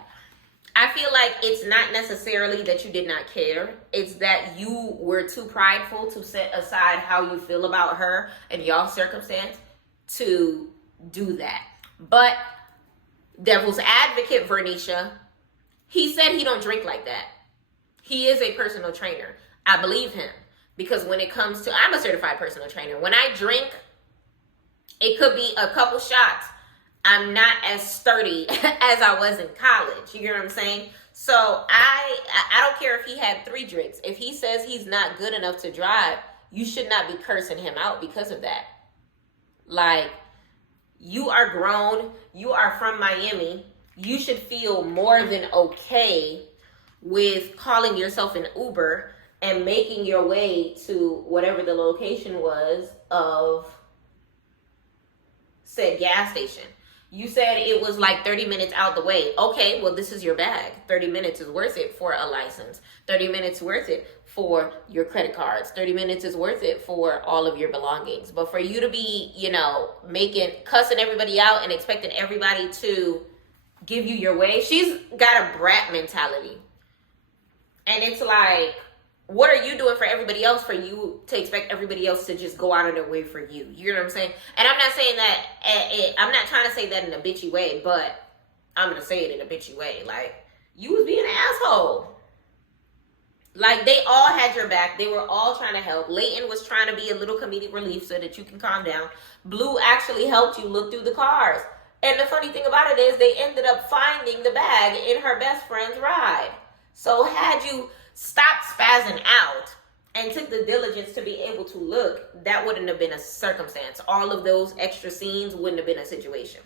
I feel like it's not necessarily that you did not care. It's that you were too prideful to set aside how you feel about her and y'all's circumstance to do that. But devil's advocate, Vernisha, he said he don't drink like that. He is a personal trainer. I believe him. Because when it comes to, I'm a certified personal trainer. When I drink, it could be a couple shots. I'm not as sturdy as I was in college. You get what I'm saying? So I don't care if he had 3 drinks. If he says he's not good enough to drive, you should not be cursing him out because of that. Like, you are grown. You are from Miami. You should feel more than okay with calling yourself an Uber and making your way to whatever the location was of said gas station. You said it was like 30 minutes out the way. Okay, well, this is your bag. 30 minutes is worth it for a license. 30 minutes worth it for your credit cards. 30 minutes is worth it for all of your belongings. But for you to be, cussing everybody out and expecting everybody to give you your way, she's got a brat mentality. And it's like, what are you doing for everybody else for you to expect everybody else to just go out of their way for you? You know what I'm saying? And I'm not saying that, I'm not trying to say that in a bitchy way, but I'm going to say it in a bitchy way. Like, you was being an asshole. Like, they all had your back. They were all trying to help. Leighton was trying to be a little comedic relief so that you can calm down. Blue actually helped you look through the cars. And the funny thing about it is they ended up finding the bag in her best friend's ride. So had you stopped spazzing out and took the diligence to be able to look, that wouldn't have been a circumstance. All of those extra scenes wouldn't have been a situation.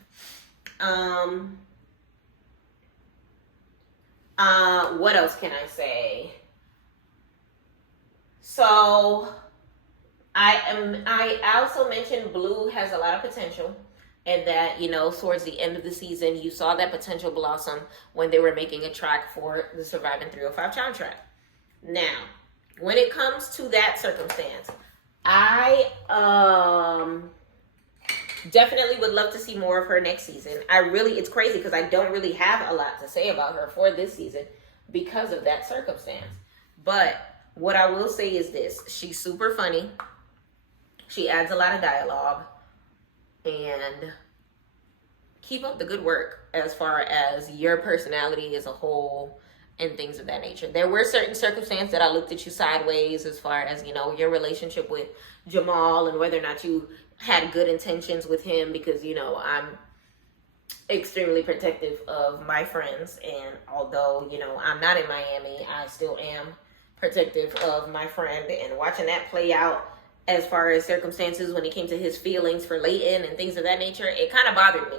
What else can I say? So I also mentioned Blue has a lot of potential, and that, towards the end of the season, you saw that potential blossom when they were making a track for the Surviving 305 soundtrack. Now, when it comes to that circumstance, I definitely would love to see more of her next season. It's crazy because I don't really have a lot to say about her for this season because of that circumstance. But what I will say is this: she's super funny. She adds a lot of dialogue. And keep up the good work as far as your personality as a whole and things of that nature. There were certain circumstances that I looked at you sideways as far as, your relationship with Jamal and whether or not you had good intentions with him because, I'm extremely protective of my friends. And although, I'm not in Miami, I still am protective of my friend, and watching that play out as far as circumstances when it came to his feelings for Leighton and things of that nature, it kind of bothered me.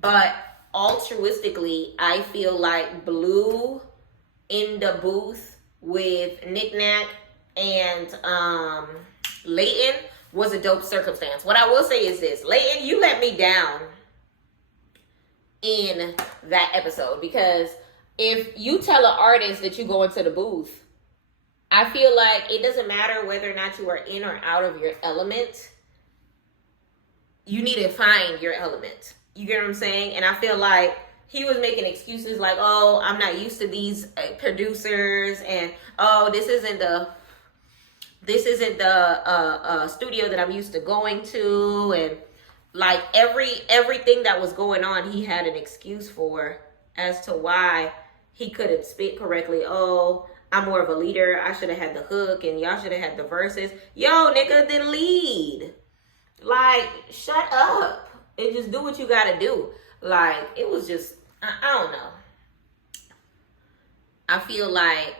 But altruistically, I feel like Blue in the booth with Knick Knack and Leighton was a dope circumstance. What I will say is this: Leighton, you let me down in that episode, because if you tell an artist that you go into the booth, I feel like it doesn't matter whether or not you are in or out of your element. You need to find your element. You get what I'm saying? And I feel like he was making excuses like, oh, I'm not used to these producers, and oh, this isn't the studio that I'm used to going to, and like everything that was going on, he had an excuse for as to why he couldn't spit correctly. Oh, I'm more of a leader. I should have had the hook and y'all should have had the verses. Yo, nigga, then lead. Like, shut up and just do what you gotta do. Like, it was just, I don't know. I feel like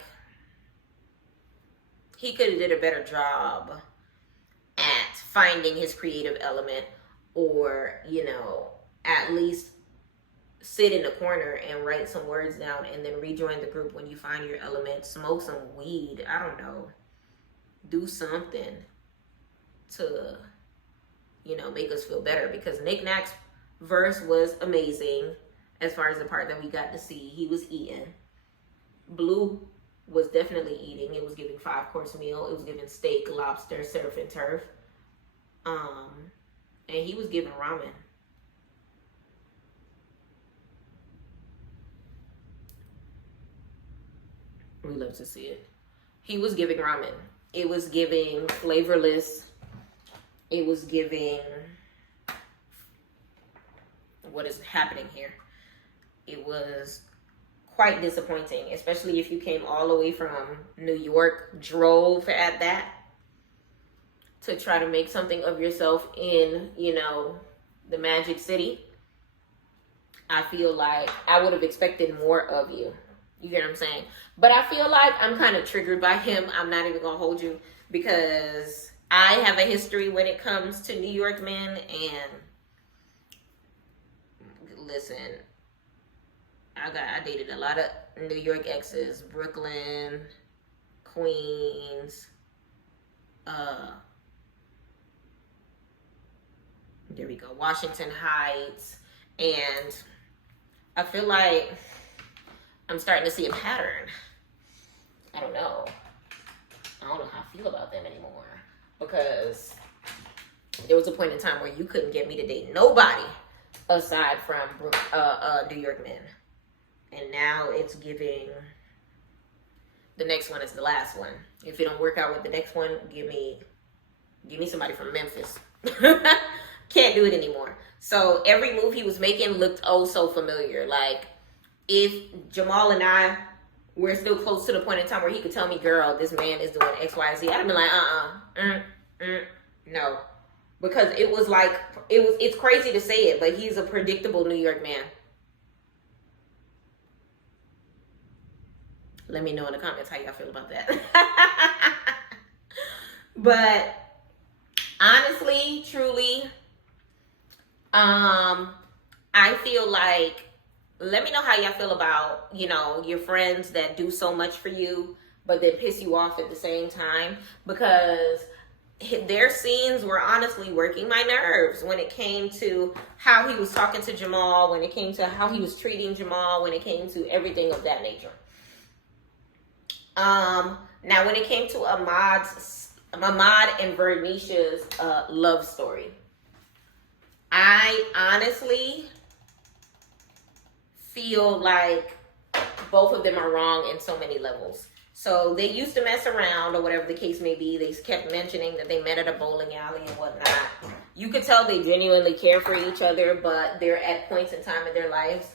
he could have did a better job at finding his creative element, or, at least sit in the corner and write some words down and then rejoin the group when you find your element. Smoke some weed. I don't know. Do something to, make us feel better, because Knick Knack's verse was amazing as far as the part that we got to see. He was eating. Blue was definitely eating. It was giving 5-course meal. It was giving steak, lobster, surf and turf. And he was giving ramen. We love to see it. He was giving ramen. It was giving flavorless. It was giving what is happening here. It was quite disappointing, especially if you came all the way from New York, drove at that, to try to make something of yourself in, you know, the Magic City. I feel like I would have expected more of you. You get what I'm saying? But I feel like I'm kind of triggered by him. I'm not even going to hold you, because I have a history when it comes to New York men. And listen, I dated a lot of New York exes, Brooklyn, Queens, there we go, Washington Heights. And I feel like I'm starting to see a pattern. I don't know how I feel about them anymore, because there was a point in time where you couldn't get me to date nobody aside from New York men. And now it's giving, the next one is the last one. If it don't work out with the next one, give me somebody from Memphis. Can't do it anymore. So every move he was making looked oh so familiar. Like, if Jamal and I were still close to the point in time where he could tell me, girl, this man is doing X, Y, Z, I'd have been like, no. Because it was like, it's crazy to say it, but he's a predictable New York man. Let me know in the comments how y'all feel about that. But honestly, truly, I feel like, let me know how y'all feel about, you know, your friends that do so much for you, but then piss you off at the same time, because their scenes were honestly working my nerves when it came to how he was talking to Jamal, when it came to how he was treating Jamal, when it came to everything of that nature. Now when it came to Ahmad and Vernisha's love story, I honestly feel like both of them are wrong in so many levels. So they used to mess around, or whatever the case may be. They kept mentioning that they met at a bowling alley and whatnot. You could tell they genuinely care for each other, but they're at points in time in their lives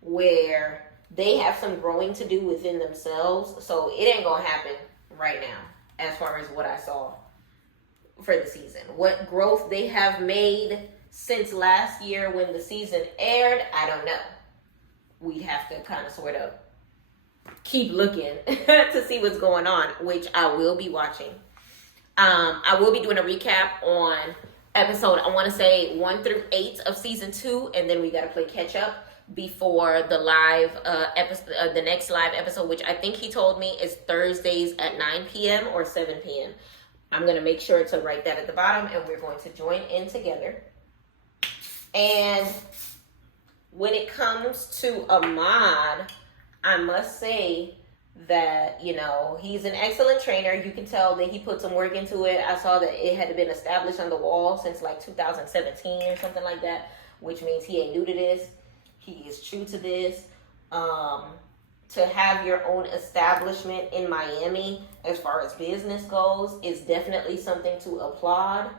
where they have some growing to do within themselves. So it ain't gonna happen right now, as far as what I saw for the season. What growth they have made since last year when the season aired, I don't know. We'd have to kind of sort of keep looking to see what's going on, which I will be watching. I will be doing a recap on episode, I want to say 1 through 8 of season 2, and then we got to play catch up before the live episode, the next live episode, which I think he told me is Thursdays at 9 p.m. or 7 p.m. I'm going to make sure to write that at the bottom, and we're going to join in together. And when it comes to Ahmad, I must say that, you know, he's an excellent trainer. You can tell that he put some work into it. I saw that it had been established on the wall since like 2017 or something like that, which means he ain't new to this. He is true to this. To have your own establishment in Miami as far as business goes is definitely something to applaud,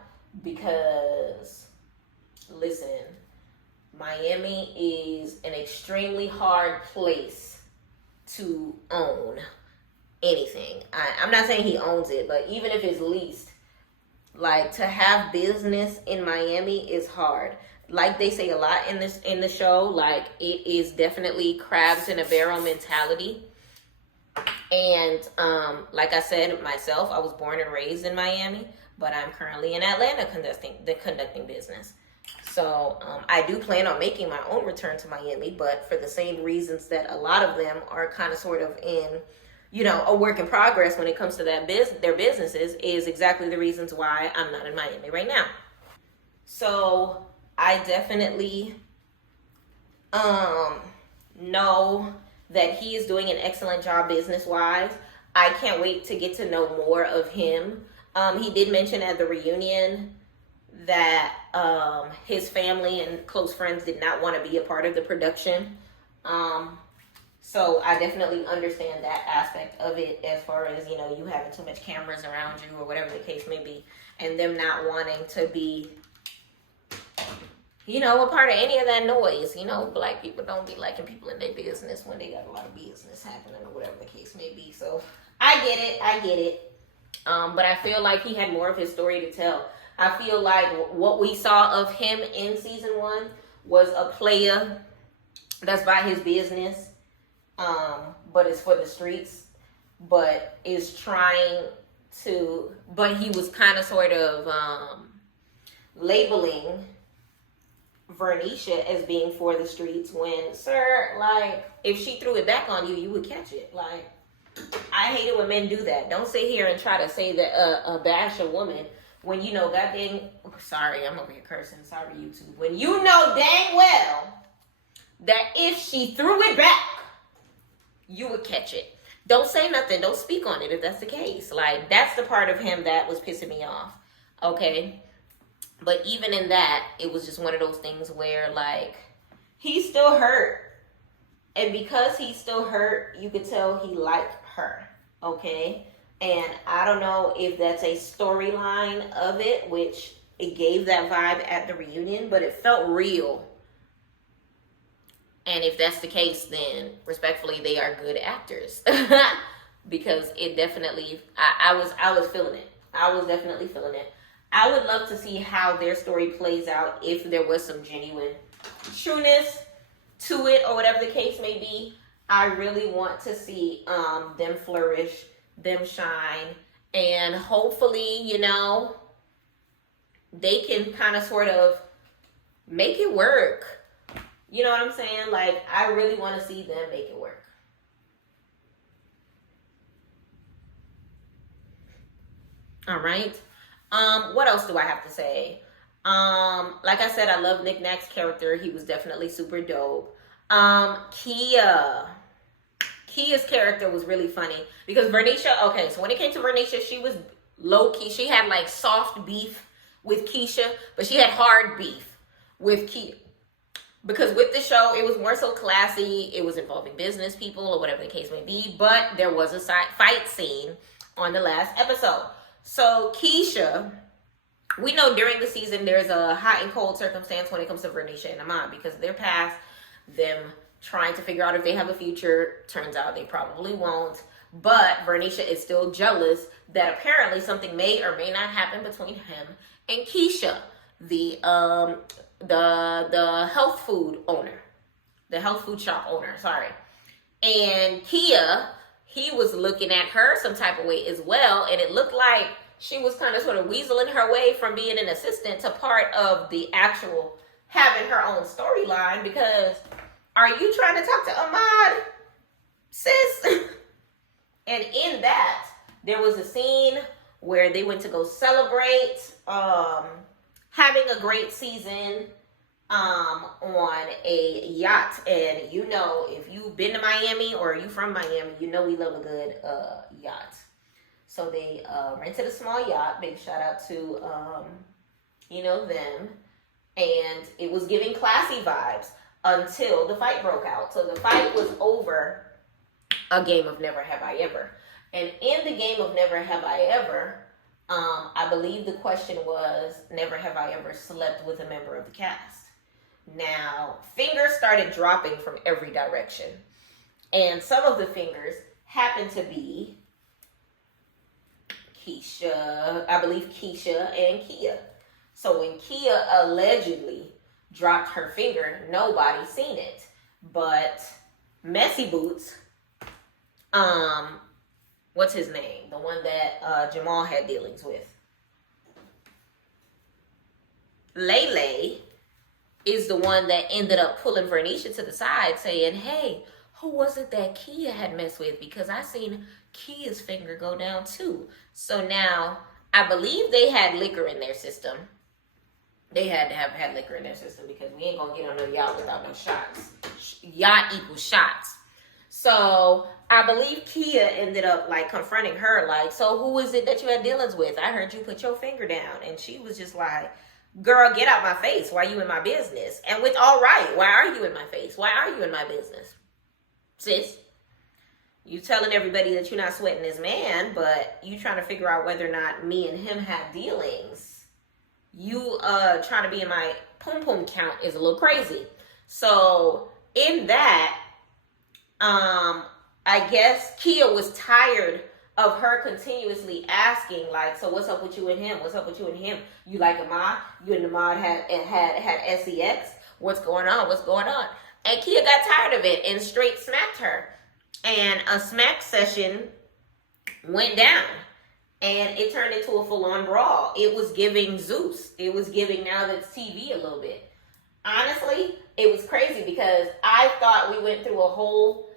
because, listen, Miami is an extremely hard place to own anything. I'm not saying he owns it, but even if it's leased, like, to have business in Miami is hard. Like they say a lot in the show, like, it is definitely crabs in a barrel mentality. And like I said myself, I was born and raised in Miami, but I'm currently in Atlanta conducting business. So I do plan on making my own return to Miami, but for the same reasons that a lot of them are kind of sort of in, you know, a work in progress when it comes to their businesses, is exactly the reasons why I'm not in Miami right now. So I definitely know that he is doing an excellent job business-wise. I can't wait to get to know more of him. He did mention at the reunion that his family and close friends did not want to be a part of the production. So I definitely understand that aspect of it, as far as, you know, you having too much cameras around you or whatever the case may be, and them not wanting to be you know, a part of any of that noise. You know, black people don't be liking people in their business when they got a lot of business happening or whatever the case may be. So I get it. I get it. But I feel like he had more of his story to tell. I feel like what we saw of him in season 1 was a player that's by his business, but it's for the streets, but is trying to, but he was kind of sort of labeling Vernisha as being for the streets when, sir, like, if she threw it back on you, you would catch it. Like, I hate it when men do that. Don't sit here and try to say that bash a woman when you know goddamn, sorry, I'm over here cursing, sorry YouTube, when you know dang well that if she threw it back, you would catch it. Don't say nothing, don't speak on it if that's the case. Like, that's the part of him that was pissing me off, okay? But even in that, it was just one of those things where, like, he's still hurt. And because he's still hurt, you could tell he liked her, okay? And I don't know if that's a storyline of it, which it gave that vibe at the reunion, but it felt real. And if that's the case, then respectfully, they are good actors. Because it definitely, I was feeling it. I was definitely feeling it. I would love to see how their story plays out if there was some genuine trueness to it or whatever the case may be. I really want to see them flourish, them shine, and hopefully, you know, they can kind of sort of make it work. You know what I'm saying? Like, I really want to see them make it work. All right. What else do I have to say? Like I said, I love Nick Nack's character. He was definitely super dope. Kia's character was really funny because Vernisha, okay, so when it came to Vernisha, she was low-key. She had like soft beef with Keisha, but she had hard beef with Kia. Because with the show, it was more so classy. It was involving business people or whatever the case may be, but there was a fight scene on the last episode. So Keisha, we know during the season there's a hot and cold circumstance when it comes to Vernisha and Ahmad because of their past, them trying to figure out if they have a future. Turns out they probably won't. But Vernisha is still jealous that apparently something may or may not happen between him and Keisha, the health food owner, the health food shop owner, sorry. And Kia, he was looking at her some type of way as well, and it looked like she was kind of sort of weaseling her way from being an assistant to part of the actual having her own storyline, because are you trying to talk to Ahmad, sis? And in that, there was a scene where they went to go celebrate having a great season on a yacht. And you know, if you've been to Miami or you from Miami, you know we love a good yacht. So they rented a small yacht. Big shout out to you know, them. And it was giving classy vibes until the fight broke out. So the fight was over a game of Never Have I Ever. And in the game of Never Have I Ever, I believe the question was, never have I ever slept with a member of the cast. Now, fingers started dropping from every direction. And some of the fingers happened to be Keisha, I believe Keisha and Kia. So when Kia allegedly dropped her finger, nobody seen it. But Messy Boots, what's his name? The one that Jamal had dealings with. Lele is the one that ended up pulling Vernisha to the side saying, hey, who was it that Kia had messed with? Because I seen Kia's finger go down too. So now, I believe they had liquor in their system. They had to have had liquor in their system because we ain't gonna get on no yacht without no shots. Yacht equals shots. So I believe Kia ended up like confronting her, like, so who is it that you had dealings with? I heard you put your finger down. And she was just like, girl, get out my face. Why are you in my business? And with all right, why are you in my face? Why are you in my business? Sis, you telling everybody that you're not sweating this man, but you trying to figure out whether or not me and him have dealings. You trying to be in my pum pum count is a little crazy. So in that, I guess Kia was tired of her continuously asking, like, so what's up with you and him? What's up with you and him? You like Ahmad? You and Ahmad had sex? What's going on? What's going on? And Kia got tired of it and straight smacked her. And a smack session went down. And it turned into a full-on brawl. It was giving Zeus. It was giving Now That's TV a little bit. Honestly, it was crazy because I thought we went through a whole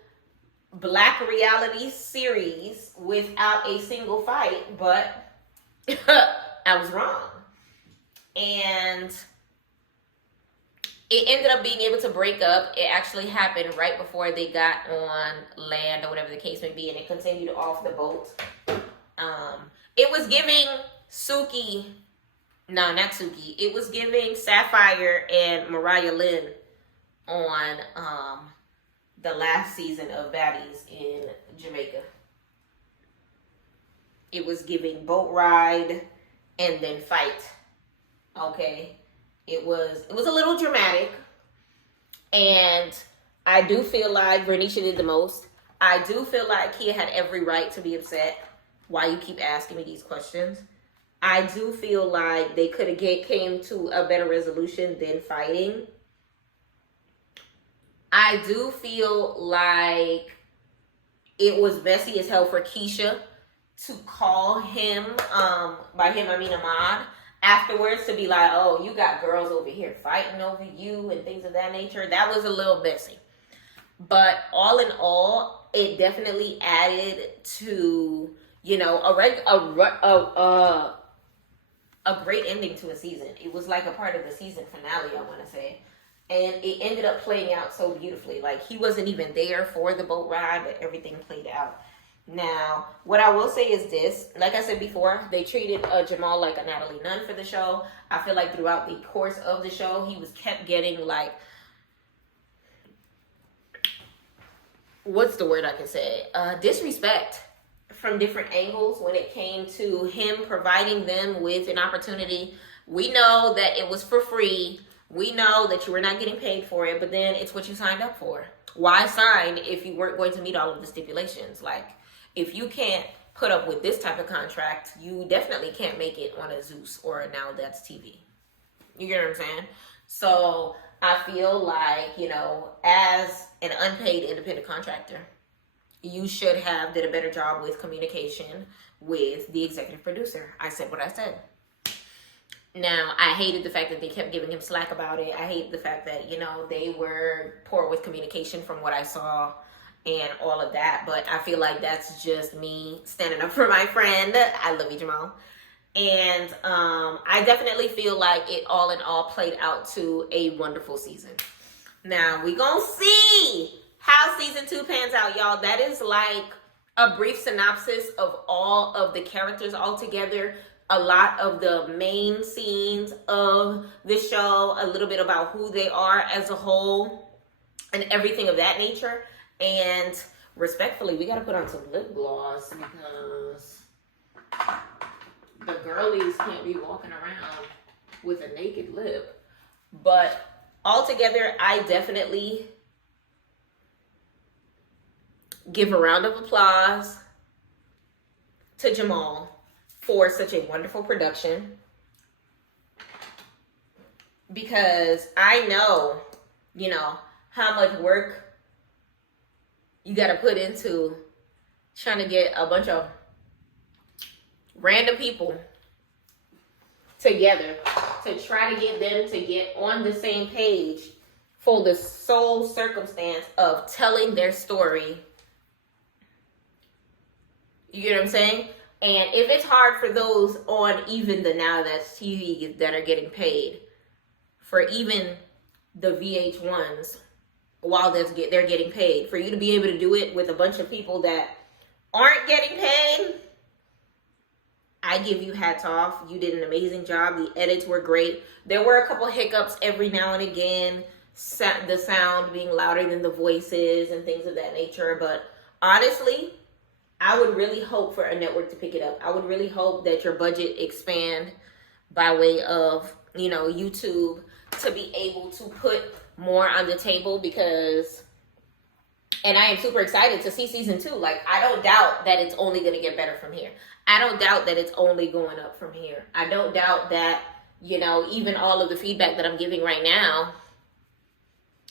Black reality series without a single fight, but I was wrong. And it ended up being able to break up. It actually happened right before they got on land or whatever the case may be, and it continued off the boat. It was giving Suki, no, not Suki. It was giving Sapphire and Mariah Lynn on the last season of Baddies in Jamaica. It was giving boat ride and then fight. Okay. It was a little dramatic. And I do feel like Bernicia did the most. I do feel like Kia had every right to be upset. Why you keep asking me these questions? I do feel like they could have came to a better resolution than fighting. I do feel like it was messy as hell for Keisha to call him, by him I mean Ahmad, afterwards to be like, oh, you got girls over here fighting over you and things of that nature. That was a little messy. But all in all, it definitely added to, you know, a great ending to a season. It was like a part of the season finale, I want to say. And it ended up playing out so beautifully. Like, he wasn't even there for the boat ride, but everything played out. Now, what I will say is this. Like I said before, they treated Jamal like a Natalie Nunn for the show. I feel like throughout the course of the show, he was kept getting, like, what's the word I can say? Disrespect from different angles when it came to him providing them with an opportunity. We know that it was for free. We know that you were not getting paid for it, but then it's what you signed up for. Why sign if you weren't going to meet all of the stipulations? Like, if you can't put up with this type of contract, you definitely can't make it on a Zeus or a Now That's TV. You get what I'm saying? So I feel like, you know, as an unpaid independent contractor, you should have did a better job with communication with the executive producer. I said what I said. Now, I hated the fact that they kept giving him slack about it. I hate the fact that, you know, they were poor with communication from what I saw and all of that. But I feel like that's just me standing up for my friend. I love you, Jamal. And I definitely feel like it all in all played out to a wonderful season. Now, we gonna see how season 2 pans out, y'all. That is like a brief synopsis of all of the characters all together. A lot of the main scenes of the show, a little bit about who they are as a whole, and everything of that nature. And respectfully, we got to put on some lip gloss because the girlies can't be walking around with a naked lip. But altogether, I definitely give a round of applause to Jamal for such a wonderful production, because I know, you know, how much work you got to put into trying to get a bunch of random people together to try to get them to get on the same page for the sole circumstance of telling their story. You get what I'm saying? And if it's hard for those on even the Now That's TV that are getting paid, for even the VH1s, while they're getting paid, for you to be able to do it with a bunch of people that aren't getting paid, I give you hats off. You did an amazing job. The edits were great. There were a couple hiccups every now and again, the sound being louder than the voices and things of that nature. But honestly, I would really hope for a network to pick it up. I would really hope that your budget expand by way of, you know, YouTube to be able to put more on the table because, and I am super excited to see season 2. Like, I don't doubt that it's only going to get better from here. I don't doubt that it's only going up from here. I don't doubt that, you know, even all of the feedback that I'm giving right now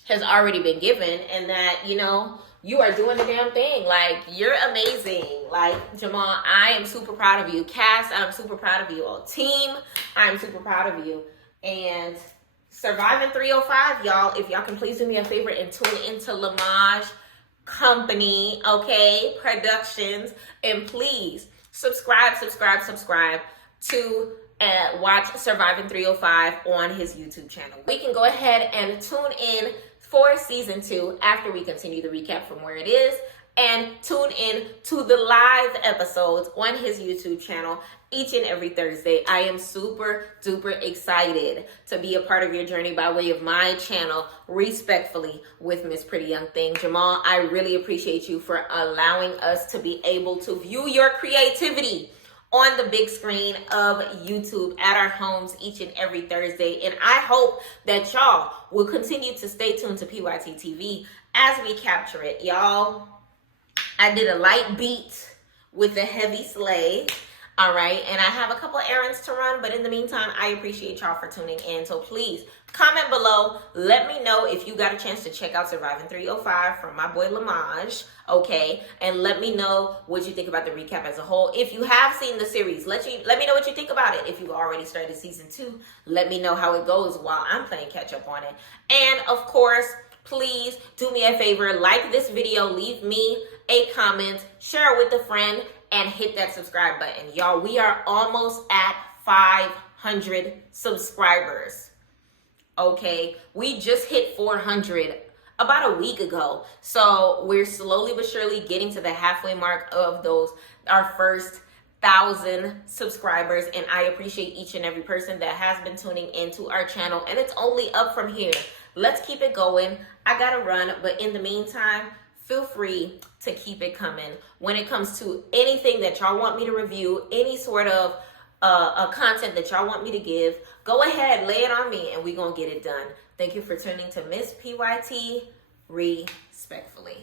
has already been given, and that, you know, you are doing the damn thing. Like, you're amazing. Like, Jamal, I am super proud of you. Cass, I'm super proud of you. All team, I'm super proud of you. And Surviving 305, y'all, if y'all can please do me a favor and tune into Lamage Company, okay, Productions, and please subscribe to watch Surviving 305 on his YouTube channel. We can go ahead and tune in for season 2 after we continue the recap from where it is, and tune in to the live episodes on his YouTube channel each and every Thursday. I am super duper excited to be a part of your journey by way of my channel, Respectfully with Miss Pretty Young Thing. Jamal, I really appreciate you for allowing us to be able to view your creativity on the big screen of YouTube at our homes each and every Thursday. And I hope that y'all will continue to stay tuned to PYT TV as we capture it. Y'all, I did a light beat with a heavy sleigh. All right, and I have a couple errands to run, but in the meantime, I appreciate y'all for tuning in. So please comment below. Let me know if you got a chance to check out Surviving 305 from my boy Lamage, okay? And let me know what you think about the recap as a whole. If you have seen the series, let me know what you think about it. If you've already started season 2, let me know how it goes while I'm playing catch up on it. And of course, please do me a favor, like this video, leave me a comment, share it with a friend, and hit that subscribe button. Y'all, we are almost at 500 subscribers. Okay, we just hit 400 about a week ago. So we're slowly but surely getting to the halfway mark of our first 1,000 subscribers, and I appreciate each and every person that has been tuning into our channel, and it's only up from here. Let's keep it going. I gotta run, but in the meantime, feel free to keep it coming. When it comes to anything that y'all want me to review, any sort of content that y'all want me to give, go ahead, lay it on me, and we're gonna get it done. Thank you for tuning to Miss PYT Respectfully.